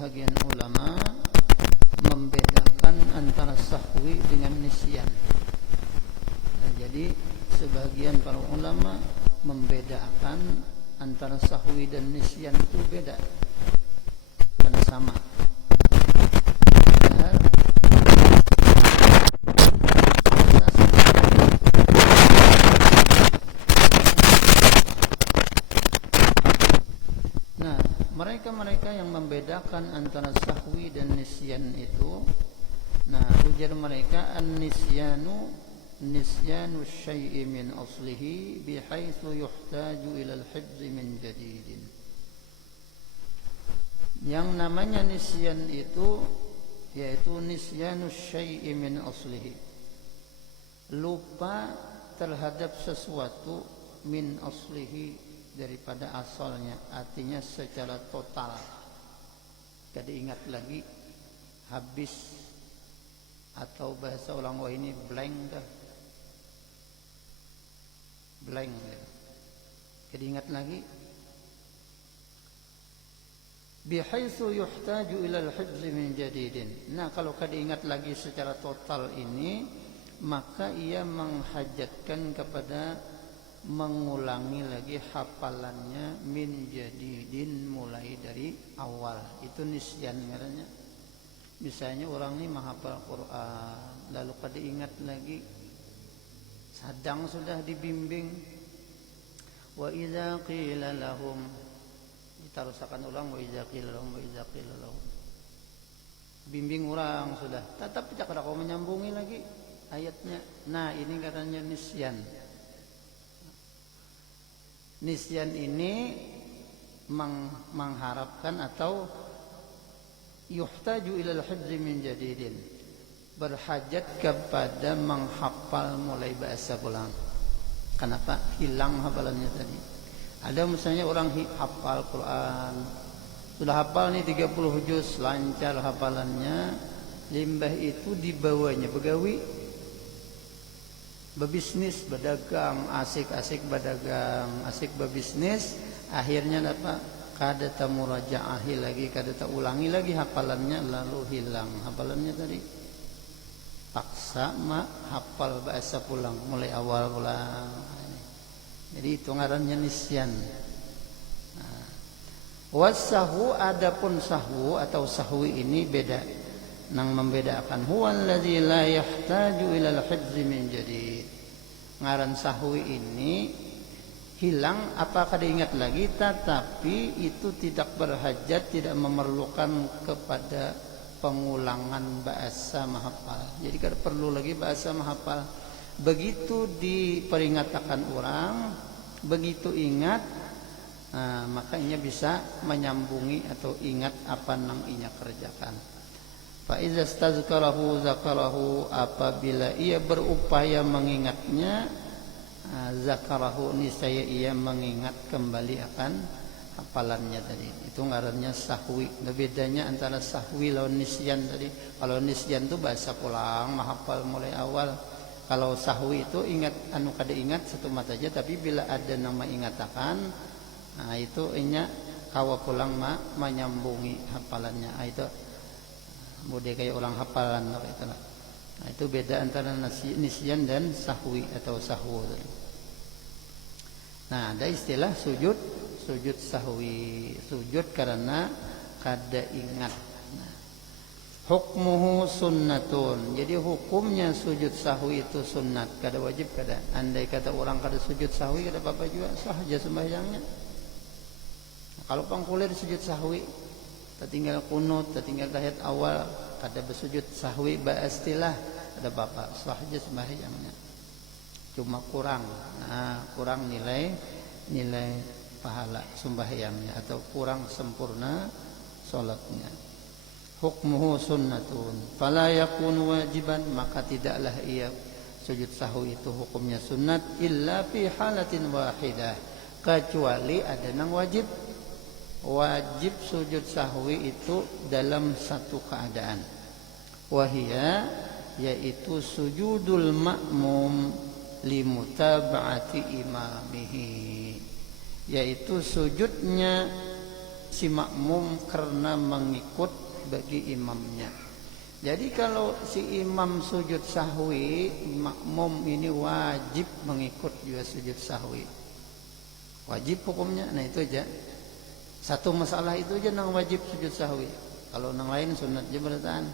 sebahagian ulama membedakan antara sahwi dengan nisyan. Nah, jadi sebagian para ulama membedakan antara sahwi dan nisyan itu beda, bukan sama. Nah, mereka yang membedakan antara sahwi dan nisyan itu, nah ujar mereka an-nisyanu syai'i min aslihi bihaitsu yuhtaju ila al-hifdz min jadidin. Yang namanya nisyan itu yaitu nisyanu syai'i min aslihi, lupa terhadap sesuatu min aslihi, daripada asalnya, artinya secara total. Tidak ingat lagi, habis, atau bahasa orang Jawa ini blank dah. Blank. Tidak ingat lagi. Bihaitsu yuhtaju ila al-hifdz min jadidin. Nah, kalau kada ingat lagi secara total ini, maka ia menghajatkan kepada mengulangi lagi hafalannya min jadidin, mulai dari awal. Itu nisyan namanya. Misalnya orang ini menghafal Quran, lalu kada ingat lagi, sedang sudah dibimbing, wa idza qila lahum, ditarusakan ulang, wa idza qila lahum, bimbing orang sudah, tetapi tak ada kau menyambungi lagi ayatnya. Nah, ini katanya nisyan. Nisyan ini mengharapkan atau yuhtaju ilal hifdz min jadidin, berhajat kepada menghafal mulai bahasa ulang. Kenapa? Hilang hafalannya tadi. Ada misalnya orang hafal Quran, sudah hafal nih 30 juz, lancar hafalannya, limbah itu dibawanya begawi, bebisnis, berdagang, asik-asik berdagang, asik berbisnis, akhirnya dapat kada tamuraja'ahi lagi, kada tak ulangi lagi hafalannya, lalu hilang hafalannya tadi. Paksa hafal bahasa pulang, mulai awal pulang. Jadi itu ngarannya nisyan. Nah, wasahwu, adapun sahwu atau sahwi ini beda. Nang membedakan huwa allazi la yahtaju ila al-hifdz min jadid. Ngaran sahwi ini hilang apa kada ingat lagi, tetapi itu tidak berhajat, tidak memerlukan kepada pengulangan bahasa menghafal. Jadi kada perlu lagi bahasa menghafal. Begitu diperingatkan orang, begitu ingat, maka inya bisa menyambungi atau ingat apa nang inya kerjakan. Faiza stazkarahu zakarahu, apabila ia berupaya mengingatnya, zakarahu, niscaya ia mengingat kembali akan hafalannya tadi. Itu ngarannya sahwi. Bedanya antara sahwi lawan nisyan tadi. Kalau nisyan itu bahasa pulang, menghafal mulai awal. Kalau sahwi itu ingat kada ingat satu mata saja, tapi bila ada nama ingatakan, nah itu inya kawa pulang menyambungi hafalannya. Itu bude kayak orang hafalan itu. Nah, itu beda antara nisyan dan sahwi atau sahwu. Nah, ada istilah sujud sahwi, sujud karena kada ingat. Nah, hukmuhu sunnatun. Jadi hukumnya sujud sahwi itu sunnat, kada wajib kada. Andai kata orang kada sujud sahwi, kada apa-apa juga, sah aja sembahyangnya. Nah, kalau pangkulir sujud sahwi, tertinggal kunut, tertinggal tahiyat awal, kada bersujud sahwi ba'astilah, ada bapak, sah aja sembahyangnya. Cuma kurang, kurang nilai pahala sembahyangnya, atau kurang sempurna salatnya. Hukmuhu sunnatun, fala yakunu wajiban, maka tidaklah ia sujud sahwi itu hukumnya sunnat, illa fi halatin wahidah, kecuali ada nang wajib. Wajib sujud sahwi itu dalam satu keadaan, wahia, yaitu sujudul ma'mum limutaba'ati imamihi, yaitu sujudnya si makmum karena mengikut bagi imamnya. Jadi kalau si imam sujud sahwi, makmum ini wajib mengikut juga sujud sahwi. Wajib hukumnya. Nah itu aja. Satu masalah itu aja nang wajib sujud sahwi. Kalau nang lain sunat aja bertahan.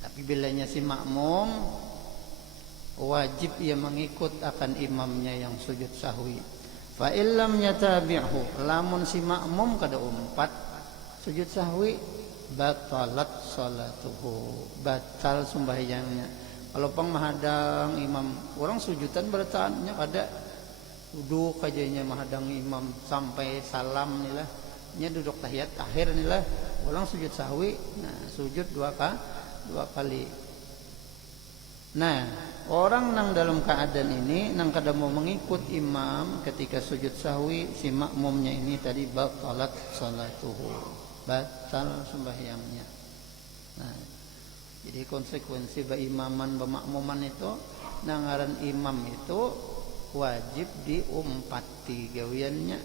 Tapi bilanya si makmum wajib ia mengikut akan imamnya yang sujud sahwi. Fa illam yatabi'hu, lamun si makmum kada umpat sujud sahwi, batalat salatuhu, batal sembahyangnya. Kalau pang mahadang imam, orang sujudan bertahannya ada duduk ajanya mahadang imam sampai salam nilah, nya duduk tahiyat akhir nilah, orang sujud sahwi, nah sujud dua kali. Nah, orang nang dalam keadaan ini nang kada mau mengikut imam ketika sujud sahwi, si makmumnya ini tadi batalat salatuhu, batal sembahyangnya. Nah, jadi konsekuensi berimaman bermakmuman itu nangaran imam itu wajib diumpati gawiannya.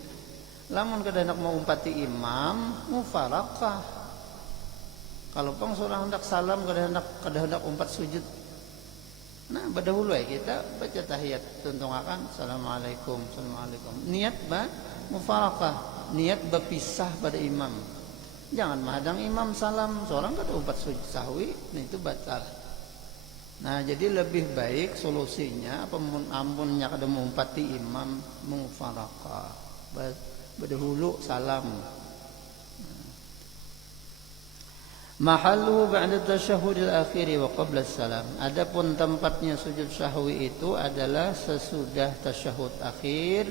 Lamun kada hendak mau umpati imam, mufarakah. Kalau pang seorang hendak salam kada hendak umpat sujud. Nah, berdahulu kita baca tahiyat tuntungakan assalamualaikum, assalamualaikum. Niat mufarakah, niat berpisah pada imam. Jangan menghadang imam salam, seorang kada umpat sujud sahwi, nah itu batal. Nah, jadi lebih baik solusinya apa ampunnya kada mengumpati imam mufarakah. Berdahulu salam. Mahallu ba'da tasyahhud al-akhir wa qabla salam. Adapun tempatnya sujud sahwi itu adalah sesudah tasyahud akhir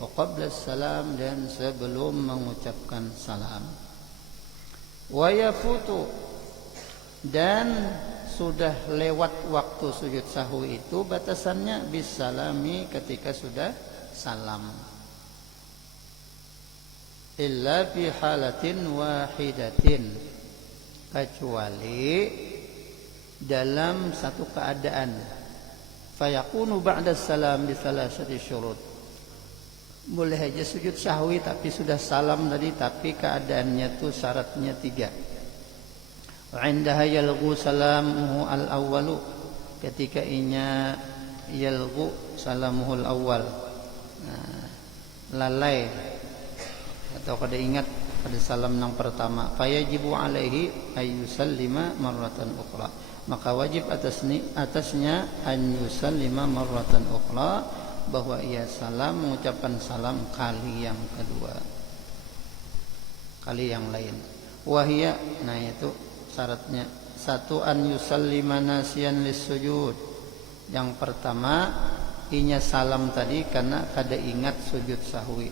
wa qabla salam, dan sebelum mengucapkan salam. Wa yafutu, dan sudah lewat waktu sujud sahwi itu batasannya bisalami, ketika sudah salam. Illa fi halatin wahidatin, kecuali dalam satu keadaan. Fayakunu ba'da salam bi thalathati syurut. Boleh aja sujud sahwi tapi sudah salam tadi, tapi keadaannya itu syaratnya 3. Wa indaha yalghu salamuhu al-awwalu, ketika inya yalghu salamuhu al-awwal, nah, lalai atau kada ingat pada salam yang pertama, fayajibu alaihi ayyusallima marratan ukhra, maka wajib atasnya an yusallima marratan ukhra, bahwa ia salam, mengucapkan salam kali yang kedua, kali yang lain. Wahia, nah itu syaratnya, 1 an yusallima nasiyan lis-sujud. Yang pertama, inya salam tadi karena kada ingat sujud sahwi.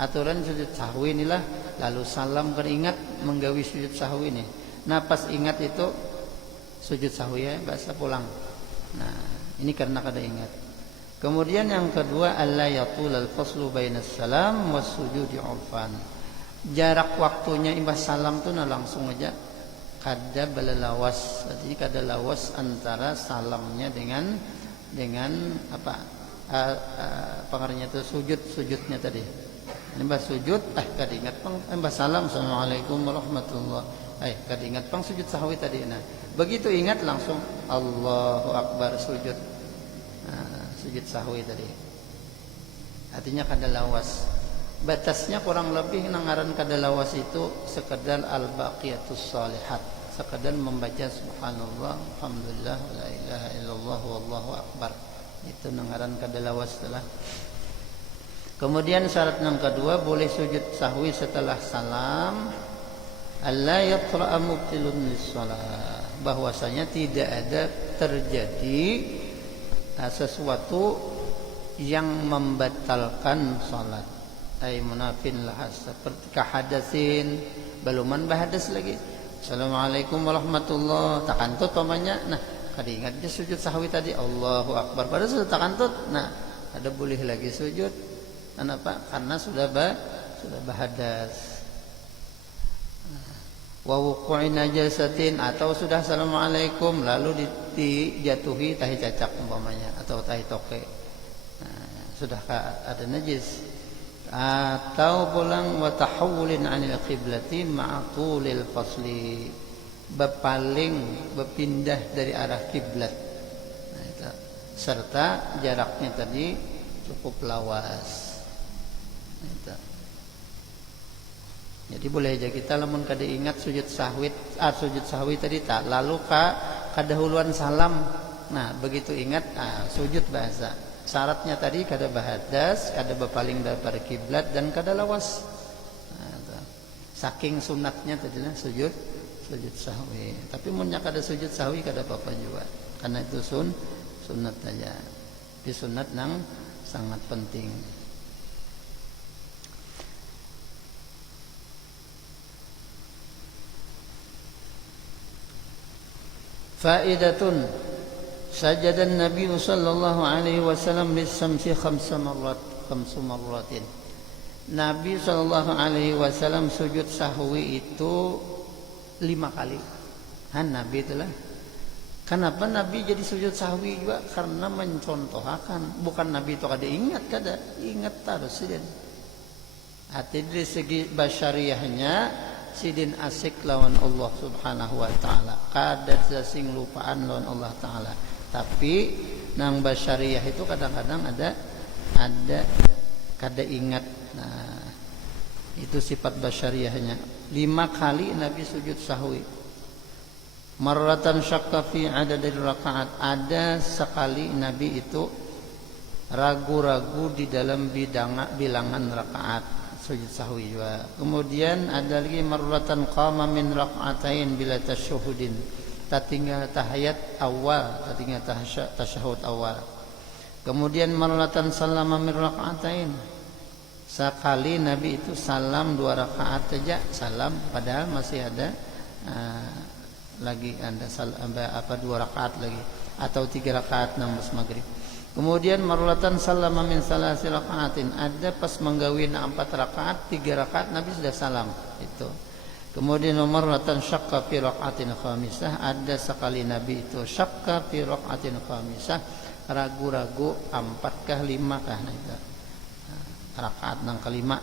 Aturan sujud sahwi inilah, lalu salam keringat menggawi sujud sahwi ini. Nah, pas ingat itu sujud sahwi ya, bahasa pulang. Nah, ini karena kada ingat. Kemudian yang kedua, alla yatul al-faslu bainas salam was sujudi urfan. Jarak waktunya imbas salam tu nah langsung aja, kada belalawas. Jadi kada lawas antara salamnya dengan apa? Pengarangnya itu sujudnya tadi. Embas sujud, kada ingat pang embas salam, assalamualaikum warahmatullahi, kada ingat pang sujud sahwi tadi. Nah, begitu ingat langsung Allahu Akbar sujud. Nah, sujud sahwi tadi. Artinya kada lawas. Batasnya kurang lebih nangaran kada lawas itu sekedar al-baqiyatus shalihat, sekedar membaca subhanallah, alhamdulillah, la ilaha illallah, wallahu akbar. Itu nangaran kada lawas telah. Kemudian syarat yang kedua, boleh sujud sahwi setelah salam, alla yatra'a mubtilun lis-shalah, bahwasanya tidak ada terjadi sesuatu yang membatalkan salat. Ay munafin laha, seperti kahadasin, beluman bahadas lagi. Assalamualaikum warahmatullahi, takantut pamanya. Nah, kada ingat dia sujud sahwi tadi, Allahu Akbar, padahal sudah takantut. Nah, ada boleh lagi sujud. Kenapa? Karena sudah bahadas. Wa wuqu'i najasatin, atau sudah assalamualaikum lalu dijatuhi tahi cacak umpamanya, atau tahi toke. Nah, sudah ada najis. Atau pulang wa tahawulin 'anil qiblati ma'tulil fasli, berpindah dari arah kiblat. Nah, itu. Serta jaraknya tadi cukup lawas. Nah, itu. Jadi boleh aja kita lamun kada ingat sujud sahwi tadi tak lalu kadahuluan salam. Nah, begitu ingat sujud bahasa. Syaratnya tadi kada bahadas, kada berpaling daripada kiblat dan kada lawas. Nah, saking sunatnya tadilah sujud sahwi. Tapi munnya kada sujud sahwi kada apa-apa juga. Karena itu sunat saja. Tapi sunat nang sangat penting. Faidatun sajada Nabi sallallahu alaihi wasallam lis-samsi 5 marratin. Nabi sallallahu alaihi wasallam sujud sahwi itu 5 kali. Nabi itulah. Kenapa Nabi jadi sujud sahwi juga? Karena mencontohkan. Bukan Nabi itu kada ingat terus sidin. Arti dari segi basyariahnya sidin asik lawan Allah subhanahu wa ta'ala, kada sing lupaan lawan Allah ta'ala. Tapi nang basyariah itu kadang-kadang ada kada ingat. Nah, itu sifat basyariahnya. 5 kali Nabi sujud sahwi. Marratan syakka fi adadil rakaat, ada sekali Nabi itu ragu-ragu di dalam bilangan rakaat sujud sahwi juga. Kemudian ada lagi marratan qama min rak'atain bila tasyahudin, tatinggal tahiyat awal, tatinggal tasyahud awal. Kemudian marratan sallama min rak'atain, sekali Nabi itu salam 2 rakaat saja salam, padahal masih ada lagi ada 2 rakaat lagi atau 3 rakaat nambah maghrib. Kemudian marratan sallama min salasi rakaatin, ada pas menggawin 4 rakaat, 3 rakaat Nabi sudah salam itu. Kemudian marratan syakka fi rakaatin khamisah, ada sekali Nabi itu syakka fi rakaatin khamisah, ragu-ragu 4 kah 5 kah, nah itu rakaat nang kelima.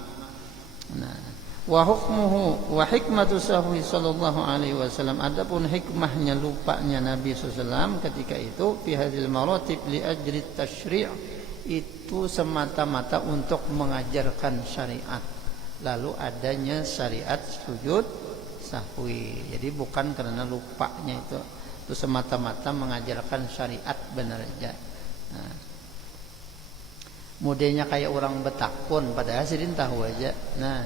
Nah, wa hukmuhu wa hikmatu sahwi sallallahu alaihi wasallam, adapun hikmahnya lupanya Nabi sallallahu ketika itu fi hadzal maratib li ajri tasyri', itu semata-mata untuk mengajarkan syariat. Lalu adanya syariat sujud sahwi. Jadi bukan karena lupanya itu semata-mata mengajarkan syariat benar aja. Nah, mudahnya kayak orang betakun padahal sidin tahu aja. Nah,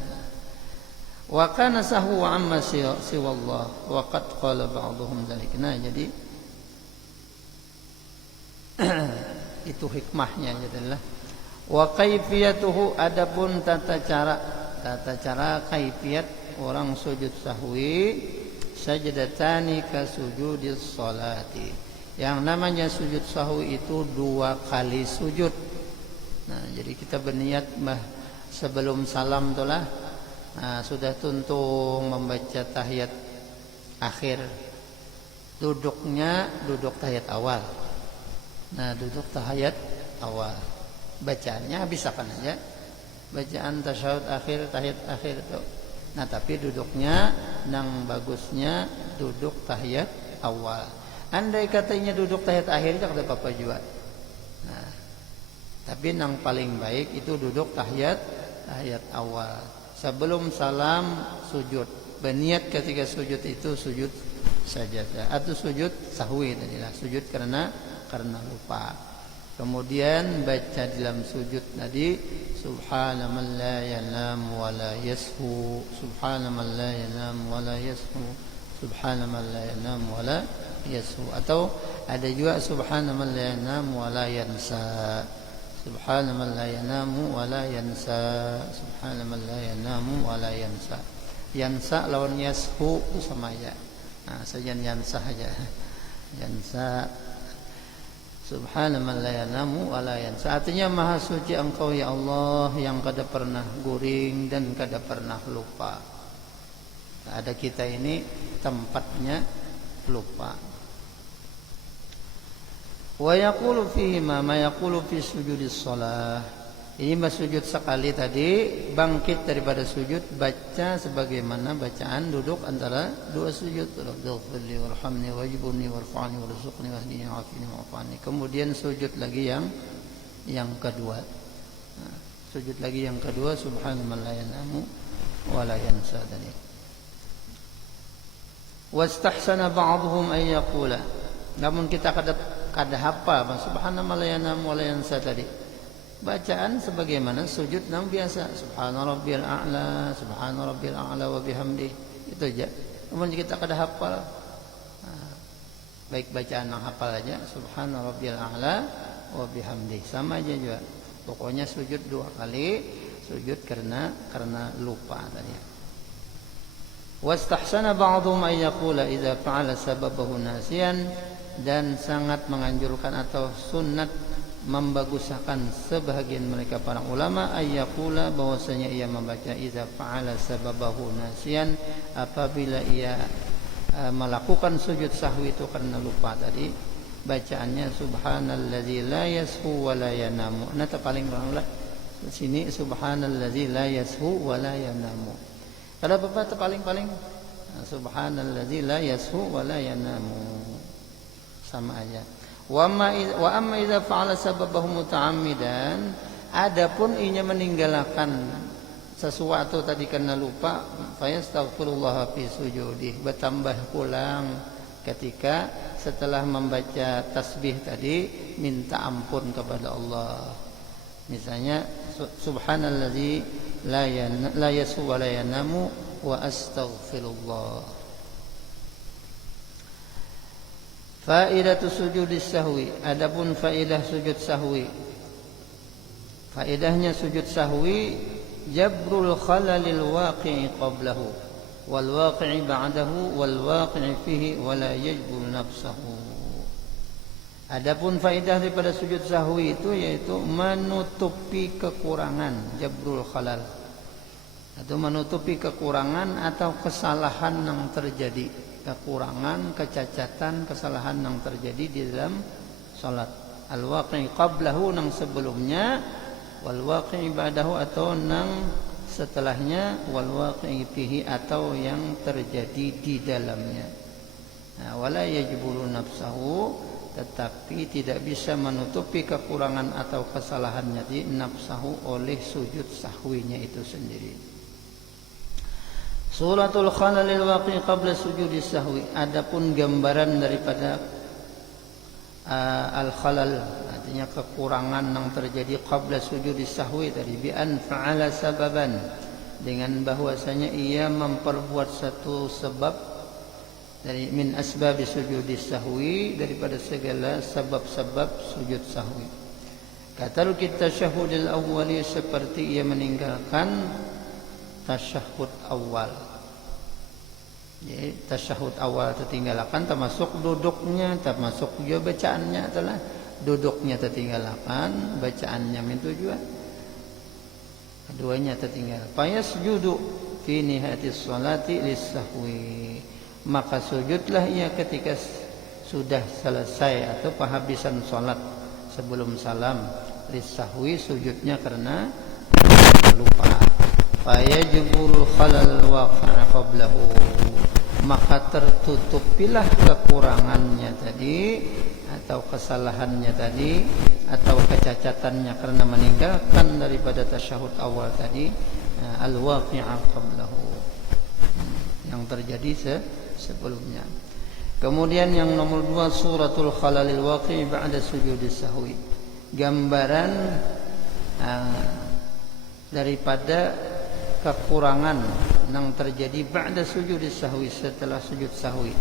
wa kana sahwu amma siwallah wa qad qala ba'dhum dzalik. Nah, jadi itu hikmahnya adalah wa kaifiyatuhu, adapun tata cara kaifiyat orang sujud sahwi, sajadatani ka sujudis salati. Yang namanya sujud sahwi itu 2 kali sujud. Nah, jadi kita berniat sebelum salam itulah sudah tuntung membaca tahiyat akhir, duduknya duduk tahiyat awal. Nah, duduk tahiyat awal, bacaannya habiskan aja bacaan tasyahud akhir, tahiyat akhir itu. Nah, tapi duduknya nang bagusnya duduk tahiyat awal. Andai katanya duduk tahiyat akhir itu kada apa-apa juga. Nah, tapi yang paling baik itu duduk tahiyat awal. Sebelum salam sujud, berniat ketika sujud itu sujud sajadah atau sujud sahwi tadilah, sujud karena lupa. Kemudian baca dalam sujud tadi subhanaman la yanam wa la yashu, subhanaman la yanam wa la yashu, subhanaman la yanam wa la yashu, atau ada juga subhanaman la yanam wa la yansa, subhanaman la yanamu wa la yansa, subhanaman la yanamu wa la yansa. Yansa lawan yashu sama aja. Nah, saja yansa saja. Yansa, subhanaman la yanamu wa la yansa. Artinya maha suci Engkau ya Allah yang kada pernah guring dan kada pernah lupa. Ada kita ini tempatnya lupa. Wa yaqulu fihi ma yaqulu fi sujudis shalah. Ini sujud sekali tadi, bangkit daripada sujud, baca sebagaimana bacaan duduk antara dua sujud. Rabbighfirli warhamni wajburni warfa'ni warzuqni wahdini wa'afini wa'afani. Kemudian sujud lagi yang kedua. Nah, sujud lagi yang kedua, subhanallahi la yanamu wa la yansa tadi. Wastahsana ba'dhum ay yaqula. Namun kita kada hafal subhanallahi la yanamu wa la yansa tadi. Bacaan sebagaimana sujud yang biasa, subhana rabbiyal a'la, subhana rabbiyal a'la wa bihamdi, itu aja. Namun kita kada hafal, baik bacaan yang hafal aja, subhana rabbiyal a'la wa bihamdi, sama aja juga. Pokoknya sujud 2 kali, sujud karena lupa tadi. Wastahsana ba'dhum ay yaqula idza fa'ala sababahu nasiyan, dan sangat menganjurkan atau sunnat membaguskan sebahagian mereka para ulama ayyaqula, bahwasanya ia membaca idza fa'ala sababahu nasiyan, apabila ia melakukan sujud sahwi itu karena lupa tadi, bacaannya subhanallazi la yashu wa la yanamu. Nah, paling bawah sini subhanallazi la yashu wa la yanamu. Kalau apa paling subhanallazi la yashu wa la yanamu, sama aja. Wa amma idza fa'ala sababahu muta'ammidan, adapun inya meninggalkan sesuatu tadi karena lupa, fa yastaghfirullah fi sujudih, bertambah pulang ketika setelah membaca tasbih tadi minta ampun kepada Allah. Misalnya subhanallazi la yasu wa la yanamu wa astaghfirullah. Faidatu sujudis sahwi, adapun faidah sujud sahwi. Faidahnya sujud sahwi jabrul khalalil waqi'i qablahu wal waqi'i ba'dahu wal waqi'i fihi wa la yajbur nafsahu. Adapun faidah daripada sujud sahwi itu yaitu menutupi kekurangan, jabrul khalal, atau menutupi kekurangan atau kesalahan yang terjadi, kekurangan, kecacatan, kesalahan yang terjadi di dalam salat. Al-waqi' qablahu, nang sebelumnya, wal waqi' ba'dahu, atau nang setelahnya, wal waqi' fihi, atau yang terjadi di dalamnya. Nah, wala yajburu nafsahu, tetapi tidak bisa menutupi kekurangan atau kesalahannya di nafsahu oleh sujud sahwinya itu sendiri. Suratul khalalil waqi' qabla sujudis sahwi, adapun gambaran daripada al-khalal, artinya kekurangan yang terjadi qabla sujudis sahwi tadi, bi an fa'ala sababan, dengan bahwasanya ia memperbuat satu sebab dari min asbabi sujudis sahwi, daripada segala sebab-sebab sujud sahwi. Katal kita tasyahudil awwali, seperti ia meninggalkan tasyahud awal. Jadi tasyahud awal tertinggalkan, termasuk duduknya, termasuk juga bacaannya adalah duduknya tertinggalkan, bacaannya itu juga keduanya tertinggal. Fayasjudu fi nihayatis salati lis-sahwi, maka sujudlah ia ketika sudah selesai atau penghabisan salat sebelum salam, lis-sahwi, sujudnya karena lupa. Fayajburul khalal waqa'a qablahu, maka tertutupilah kekurangannya tadi atau kesalahannya tadi atau kecacatannya karena meninggalkan daripada tasyahud awal tadi, al-waqi'a qablahu, yang terjadi sebelumnya. Kemudian yang nomor 2, suratul khalalil waqi' ba'da sujudis sahwi, gambaran daripada kekurangan yang terjadi ba'da sujudis sahwi, setelah sujud sahwi.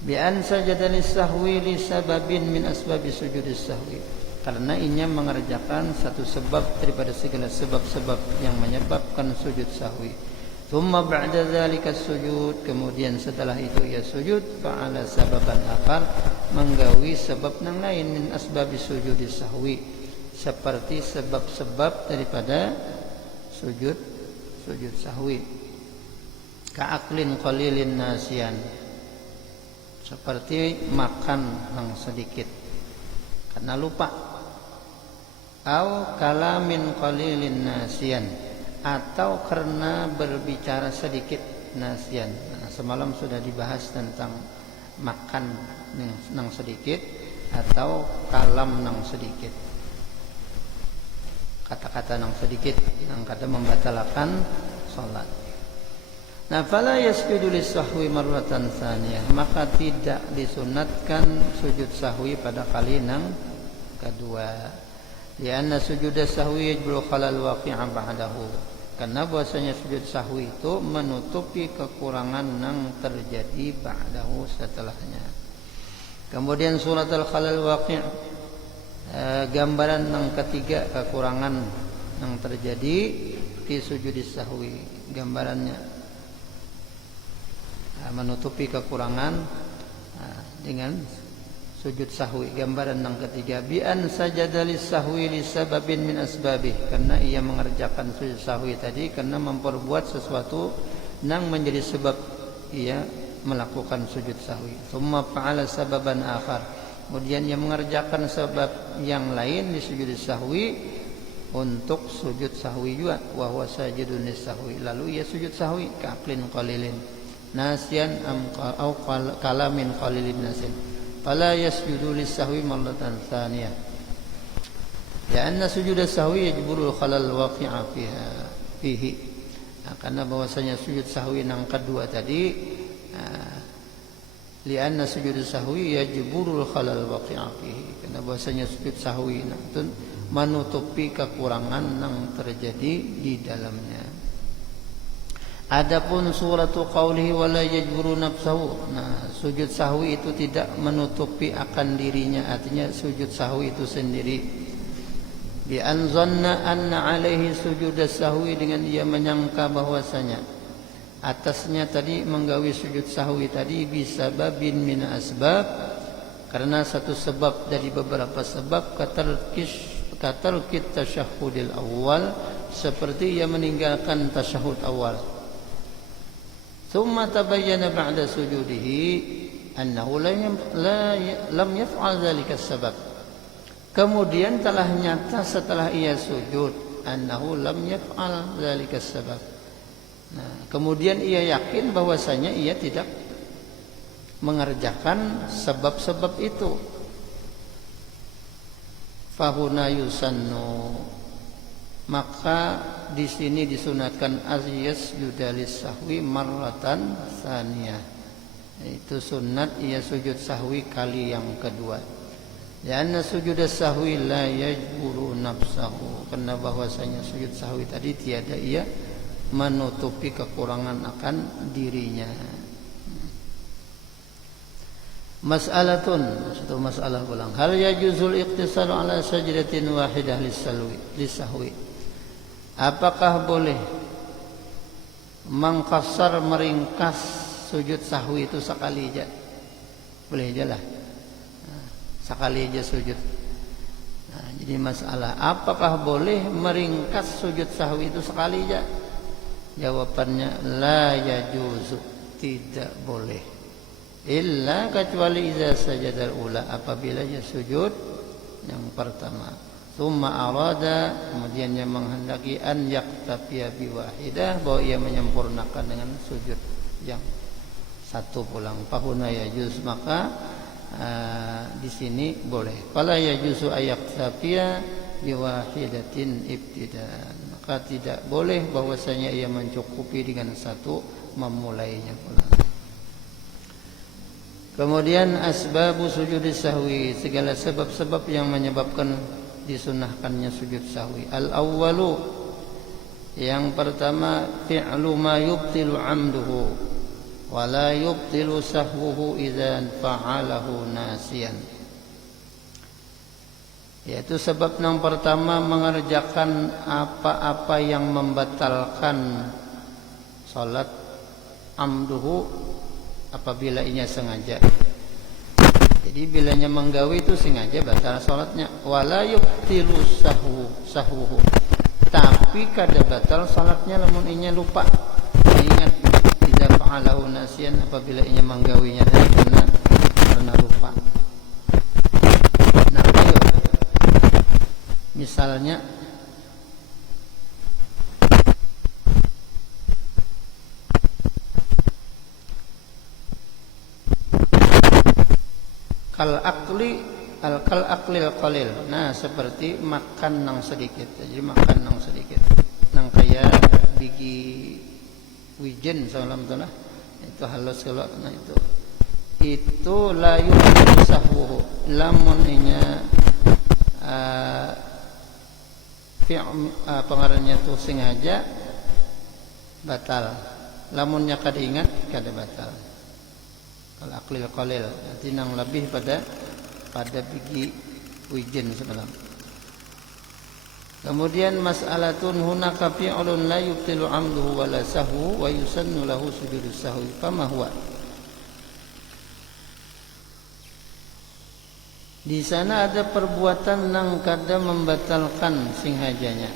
Bi an sajada lis-sahwi li sababin min asbabi sujudis sahwi, karena inya mengerjakan satu sebab daripada segala sebab-sebab yang menyebabkan sujud sahwi. Thumma ba'da dzalika sujud, kemudian setelah itu ia sujud, fa'ala sababan akhar, menggawi sebab yang lain, min asbabi sujudis sahwi, seperti sebab-sebab daripada sujud sahwi. Ka'aklin qalilin nasiyan, seperti makan yang sedikit karena lupa. au kalamin qalilin nasian, atau karena berbicara sedikit nasian. Nah, semalam sudah dibahas tentang makan nang sedikit atau kalam nang sedikit, kata-kata nang sedikit yang kata membatalkan salat. Nah, fala yasjudu lis-sahwi marratan tsaniyah, maka tidak disunatkan sujud sahwi pada kali nang kedua. Lianna sujud sahwi yajburu khalal waqi'a ba'dahu, karena bahwasanya sujud sahwi itu menutupi kekurangan yang terjadi ba'dahu, setelahnya. Kemudian surat al-khalal waqi', gambaran yang ketiga kekurangan yang terjadi di sujud sahwi, gambarannya menutupi kekurangan dengan sujud sahwi. Gambaran yang ketiga, bi an sajada lis sahwi li sababin min asbabih, karena ia mengerjakan sujud sahwi tadi karena memperbuat sesuatu yang menjadi sebab ia melakukan sujud sahwi. Tsumma fa'ala sababan akhar, kemudian ia mengerjakan sebab yang lain di sujud sahwi untuk sujud sahwi juga, wa huwa sajidun lis sahwi, lalu ia sujud sahwi ka'qlin qalilin nasian au kalamin qalilin nasian, fala yasjudu lis-sahwi marratan tsaniyah. Ya anna sujud sahwi yajburu khalal waqi'a fihi. Nah, karena bahwasanya sujud sahwi yang kedua tadi, lianna sujud sahwi yajburu khalal waqi'a fihi, karena bahwasanya sujud sahwi itu menutupi kekurangan yang terjadi di dalamnya. Adapun suratu qaulihi wala yajburu nafsahu, nah sujud sahwi itu tidak menutupi akan dirinya, artinya sujud sahwi itu sendiri. Bi an zanna anna alaihi sujud sahwi, dengan dia menyangka bahwasanya atasnya tadi menggawi sujud sahwi tadi bisa babin min asbab, karena satu sebab dari beberapa sebab, katarkit tasyahhudil awal, seperti ia meninggalkan tasyahud awal. Thumma tabayyana ba'da sujudihi annahu lam yaf'al dzalika sabab. Kemudian telah nyata setelah ia sujud annahu lam yaf'al dzalika sabab. Nah, kemudian ia yakin bahwasanya ia tidak mengerjakan sebab-sebab itu. Fahuna yusannu, maka di sini disunatkan asyas yudalis sahwi marratan tsaniyah, itu sunat ia sujud sahwi kali yang kedua. Karena sujud sahwi la yajburu nafsahu, karena bahwasanya sujud sahwi tadi tiada ia menutupi kekurangan akan dirinya. Mas'alatun, satu masalah ulang. Hal yajuzul iqtisaru ala sajdatin wahidah lis-sahwi? Apakah boleh mengqasar, meringkas sujud sahwi itu sekali aja? Boleh aja lah, sekali aja sujud. Nah, jadi masalah, apakah boleh meringkas sujud sahwi itu sekali aja? Jawabannya la yajuzu, tidak boleh. Illa, kecuali iza sajadal ula, apabila dia sujud yang pertama. Tsumma arada, kemudian dia menghendaki an yaktafiya bi wahidah, bahwa ia menyempurnakan dengan sujud yang satu pulang. Fahuna yajuz, maka di sini boleh. Fala yajuzu ayaktafiya bi wahidatin ibtidaan, maka tidak boleh bahwasanya ia mencukupi dengan satu memulainya pulang. Kemudian asbabu sujud sahwi, segala sebab-sebab yang menyebabkan disunahkannya sujud sahwi. Al-awwalu, yang pertama, fi'lu ma yubtilu amduhu wa la yubtilu sahwuhu idza fa'alahu nasiyan. Yaitu sebab yang pertama, mengerjakan apa-apa yang membatalkan salat, amduhu, apabila ia sengaja. Jadi bilanya menggawi itu sengaja batal salatnya. Wala yubtilu sahwuhu, tapi kada batal salatnya lamun inya lupa. Ingat, idza fa'alahu nasiyan, apabila inya menggawinya karena lupa. Nah, Misalnya kal aklil qalil. Nah, seperti makan nang sedikit. Jadi makan nang sedikit. Nang kayak biji wijen salam tulah. Itu halus kalau nah itu la yuhdisu sahwuhu. Lamun inya pengarangnya tu sengaja batal. Lamunnya kada ingat kada batal. Kalau aklil qalil, nanti nang lebih pada biji wijen semalam. Kemudian mas'alatun hunaka fi'lun la yubtilu 'amduhu wa la sahwu wa yusannu lahu sujudus sahwi. Fama huwa? Di sana ada perbuatan nang kada membatalkan singhajanya.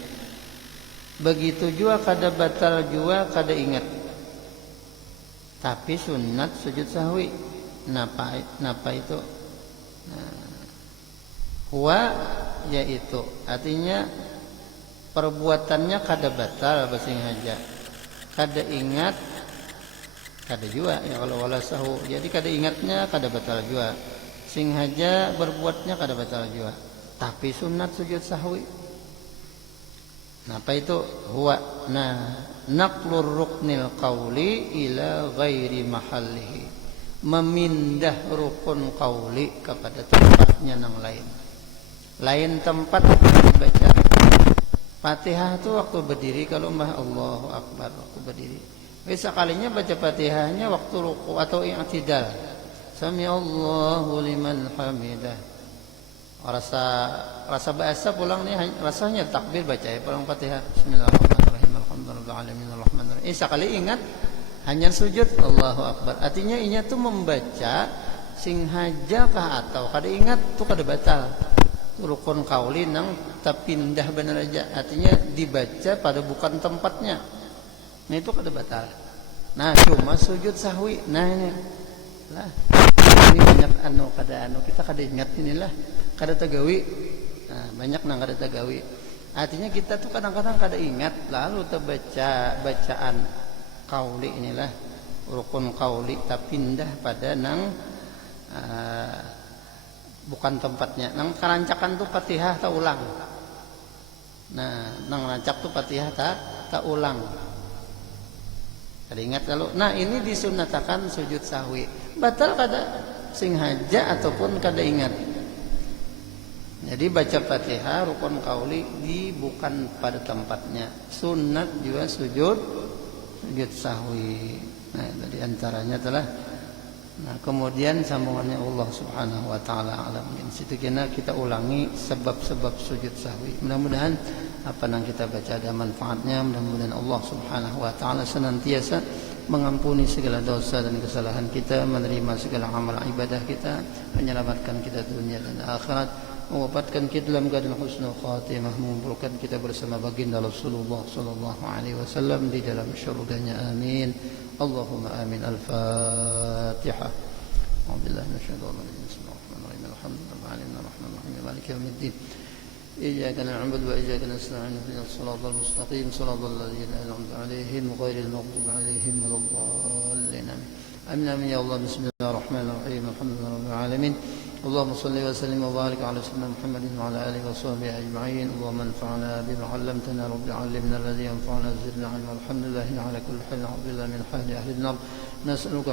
Begitu juga kada batal juga kada ingat. Tapi sunat sujud sahwi. Napa itu? Huwa yaitu artinya perbuatannya kada batal bersengaja, kada ingat, kada juga ya kalau wala sahu. Jadi kada ingatnya kada batal juga, sengaja berbuatnya kada batal juga. Tapi sunat sujud sahwi. Apa itu? Huwa naqlur ruknil qawli ila ghairi mahallihi. Memindah rukun qauli kepada tempatnya yang lain. Lain tempat baca Fatihah itu waktu berdiri, kalau Allahu Akbar waktu berdiri. Bisa kalinya baca Fatihahnya waktu ruku atau i'tidal. Sami Allahu liman hamidah. Rasa bahasa pulang nih rasanya takbir baca ya pulang Fatihah. Bismillahirrahmanirrahim. Alhamdulillahirabbil alamin arrahmanirrahim. Sekali ingat hanya sujud Allahu Akbar. Artinya inya tu membaca singhaja kah atau kada ingat tu kada batal. Rukun qauli nang tapindah benar aja. Artinya dibaca pada bukan tempatnya. Nah itu kada batal. Nah cuma sujud sahwi. Nah ini lah. Ini banyak kita kada ingat inilah. Kada tagawi. Nah, banyak nang kada tagawi. Artinya kita tuh kadang-kadang kada ingat lalu terbaca bacaan qauli inilah rukun qauli tapi pindah pada nang bukan tempatnya. Nang kerancakan tuh Fatihah tak ulang. Nah, nang rancak tuh Fatihah tak ulang. Kada ingat lalu. Nah, ini disunatakan sujud sahwi. Batal kada sengaja ataupun kada ingat. Jadi baca Fatihah rukun qauli di bukan pada tempatnya. Sunat juga sujud sahwi. Nah, dari antaranya telah. Nah, kemudian sambungannya Allah Subhanahu wa taala alam. Di situ kita ulangi sebab-sebab sujud sahwi. Mudah-mudahan apa yang kita baca ada manfaatnya. Mudah-mudahan Allah Subhanahu wa taala senantiasa mengampuni segala dosa dan kesalahan kita, menerima segala amal ibadah kita, menyelamatkan kita dunia dan akhirat, mewafatkan kita dalam keadaan husnul khatimah, mengumpulkan kita bersama baginda Rasulullah sallallahu alaihi wasallam di dalam syurganya. Amin. Allahumma amin. Al-Fatihah. Alhamdulillah nasyhadu an la ilaha illallah alhamdulillah alamin arrahmanir rahim maliki yaumiddin. إياك نعبد وإياك نستعين اهدنا الصراط المستقيم صراط الذين أنعمت عليهم غير المغضوب عليهم ولا الضالين آمين آمين يا الله. بسم الله الرحمن الرحيم الحمد لله رب العالمين اللهم صل وسلم وبارك على سيدنا محمد وعلى آله وصحبه أجمعين. اللهم انفعنا بما علمتنا رب علمنا الذي ينفعنا زدنا علما. الحمد لله على كل حال. أعوذ بالله من حال أهل النار. نسألك